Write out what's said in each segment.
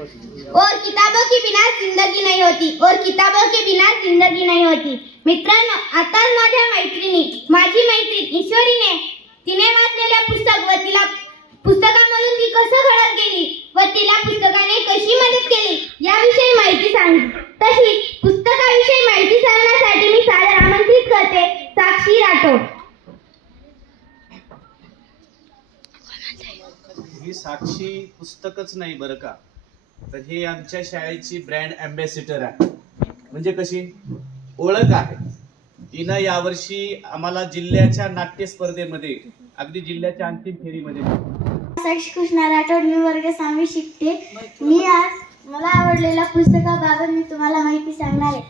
और किताबों के बिना जिंदगी नहीं होती और किताबों के बिना जिंदगी नहीं होती। मित्रांनो आता माझ्या मैत्रिणी माझी मैत्रीण ईश्वरीने तिने वाचलेल्या पुस्तक व तिला पुस्तकामधून ती कसं घडत गेली व तिला पुस्तकाने कशी मदत केली याविषयी माहिती सांगितली तशी पुस्तकाविषयी माहिती सांगण्यासाठी मी सादर आमंत्रित करते साक्षी राठोड. ही साक्षी पुस्तकच नाही बरं का? तर हे आमच्या शाळेची ब्रँड अँबॅसिडर आहे. म्हणजे कशी? ओळख आहे. तिनं यावर्षी आम्हाला जिल्ह्याच्या नाट्य स्पर्धेमध्ये अगदी जिल्ह्याच्या अंतिम फेरीमध्ये कृष्णा राठोड मी वर्ग सामी शिकते. मी आज मला आवडलेल्या पुस्तकाबाबत मी तुम्हाला माहिती सांगणार आहे.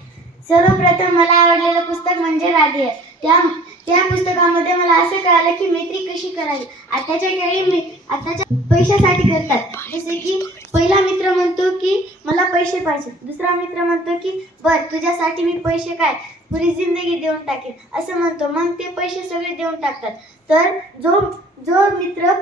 सर्वप्रथम मला आवडलेलं पुस्तक म्हणजे राधे त्या त्या पुस्तकामध्ये मला असं कळालं की मैत्री कशी करावी? आताच्या काळी मी आताच्या पैशासाठी करतात. जसे की पहिला मित्र म्हणतो की मला पैसे पाहिजे दुसरा मित्र म्हणतो की बर तुझ्यासाठी मी पैसे काय? पुरी जिंदगी देऊन टाकेन. असं म्हणतो. मग ते पैसे सगळे देऊन टाकतात. तर जो जो मित्र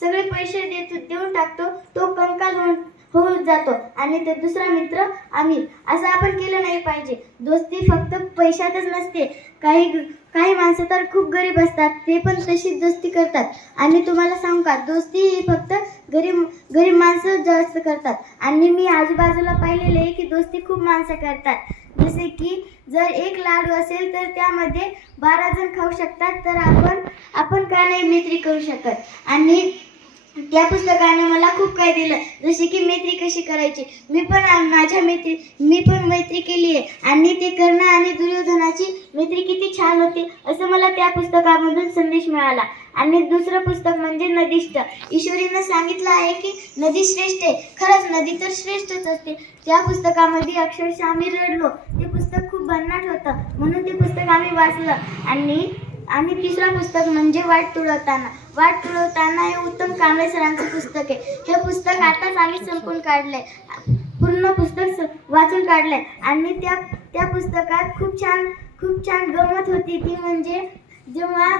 सगळे पैसे देतो देऊन टाकतो तो कंकाल होऊन होऊन जातो. आणि ते दुसरा मित्र आमिर. असं आपण केलं नाही पाहिजे. दोस्ती फक्त पैशातच नसते. काही काही माणसं तर खूप गरीब असतात. ते पण तशीच दोस्ती करतात. आणि तुम्हाला सांगू का दोस्ती ही फक्त गरीब गरीब माणसं जास्त करतात. आणि मी आजूबाजूला पाहिलेले आहे की दोस्ती खूप माणसं करतात. जसे की जर एक लाडू असेल तर त्यामध्ये बारा जण खाऊ शकतात. तर आपण आपण का नाही मैत्री करू शकत? आणि त्या पुस्तकाने मला मला खूप काही दिलं. जसे की मैत्री कशी करायची? मी पण माझ्या मैत्री मी पण मैत्री केली आहे. आणि ते कर्ण आणि दुर्योधनाची मैत्री किती छान होती असं मला त्या पुस्तकामधून संदेश मिळाला. आणि दुसरं पुस्तक म्हणजे नदीष्ट. ईश्वरीनं सांगितलं आहे की नदी श्रेष्ठ आहे. खरंच नदी तर श्रेष्ठच असते. त्या पुस्तकामध्ये अक्षरशः आम्ही रडलो. ते पुस्तक खूप भन्नाट होतं. म्हणून ते पुस्तक आम्ही वाचलं. आणि आणि तिसरं पुस्तक म्हणजे वाट तुळवताना. वाट तुळवताना हे उत्तम कांबळे सरांचं पुस्तक आहे. हे पुस्तक आताच आम्ही संपून काढलंय. पूर्ण पुस्तक स- वाचून काढलंय. आणि त्या त्या पुस्तकात खूप छान खूप छान गमत होती ती म्हणजे जेव्हा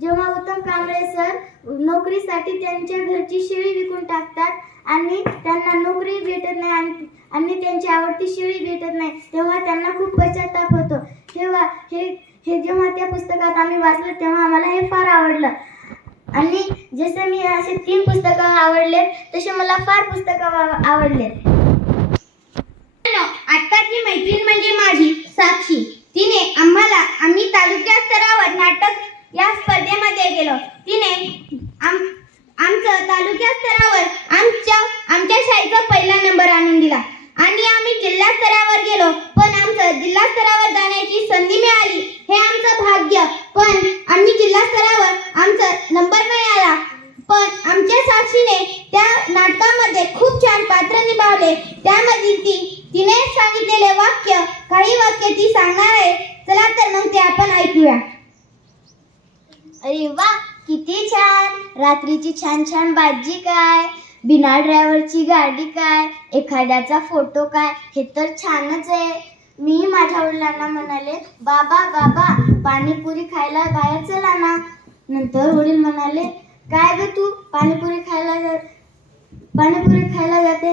जेव्हा उत्तम कांबळे सर नोकरीसाठी त्यांच्या घरची शेळी विकून टाकतात आणि त्यांना नोकरी भेटत नाही आणि आणि त्यांची आवडती शेळी भेटत नाही तेव्हा त्यांना खूप पश्चाताप होतो. हे वा हे हे जेव्हा त्या पुस्तकात आम्ही वाचलं तेव्हा आम्हाला हे फार आवडलं. आणि जसे मी असे तीन पुस्तकं आवडले तसे मला फार पुस्तकं आवडले. आवडलेत आत्ताची मैत्रीण म्हणजे माझी साक्षी. तिने आम्हाला आम्ही तालुक्या स्तरावर नाटक या स्पर्धेमध्ये गेलो. तिने आम आमचं तालुक्या स्तरावर आमच्या आमच्या शाळेचा पहिला नंबर आणून दिला. आणि आम्ही जिल्हा स्तरावर गेलो पण आमचं जिल्हा स्तरावर जाण्याची संधी मिळाली हे आमचं भाग्य पण आम्ही जिल्हा स्तरावर आमचा नंबर नाही आला पण आमच्या साक्षीने त्या नाटकामध्ये खूप छान पात्र त्यामधील ती तिने सांगितलेले वाक्य काही वाक्य ती सांगणार आहे. चला तर मग ते आपण ऐकूया. अरे वा किती छान. रात्रीची छान छान भाजी काय? बिना ड्रायव्हरची गाडी काय? एखाद्याचा फोटो काय? हे तर छानच आहे. मी माझ्या वडिलांना म्हणाले बाबा बाबा पाणीपुरी खायला बाहेर चला ना. नंतर वडील म्हणाले काय ग तू? पाणीपुरी खायला जा पाणीपुरी खायला जाते?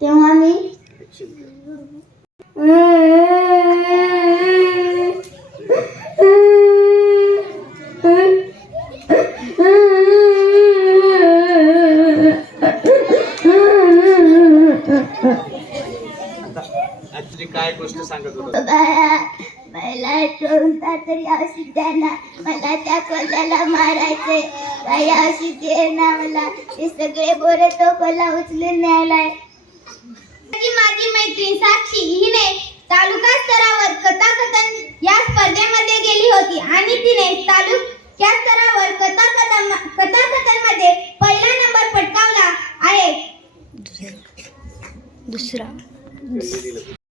तेव्हा मी ऍक्च्युली काय गोष्ट सांगत होता? बाळा मला कोणता तरी औषध द्या ना. मला त्या मारायचंय. काही औषध दे ना मला. हे सगळे बोरे तो कोल्हा उचलून न्यायलाय. माझी साक्षी हिने तालुका स्तरावर कथाकथन या स्पर्धेमध्ये गेली होती. आणि तिने तालुक्या स्तरावर